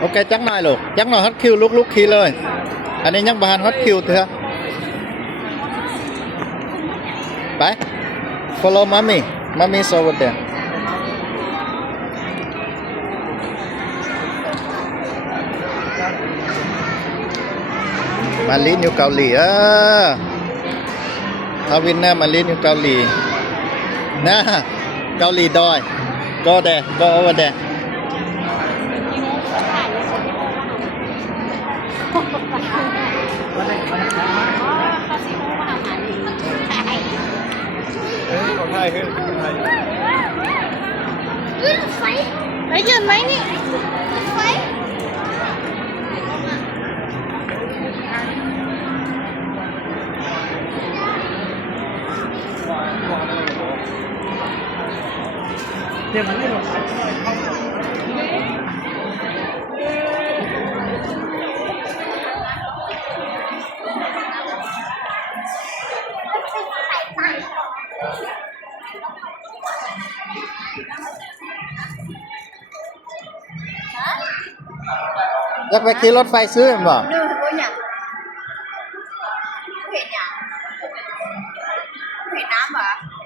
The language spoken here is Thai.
โอเคจักหน่อยลูกจักหน่อยฮอตคิวลุกขี่เลยอันนี้ยังบานฮอตคิวเถอะไป follow mommy over there มาลีนิวเกาหลีทวินเนอร์มาลีนิวเกาหลีนะเกาหลีดอย go there go over there ของไทยคือไทย ไฟไปยืนไหมนี่ไฟเดี๋ยวมันไม่หลงอยากไปขี่รถไฟซื้อมั้ยบ่ เนื้อโบอยาก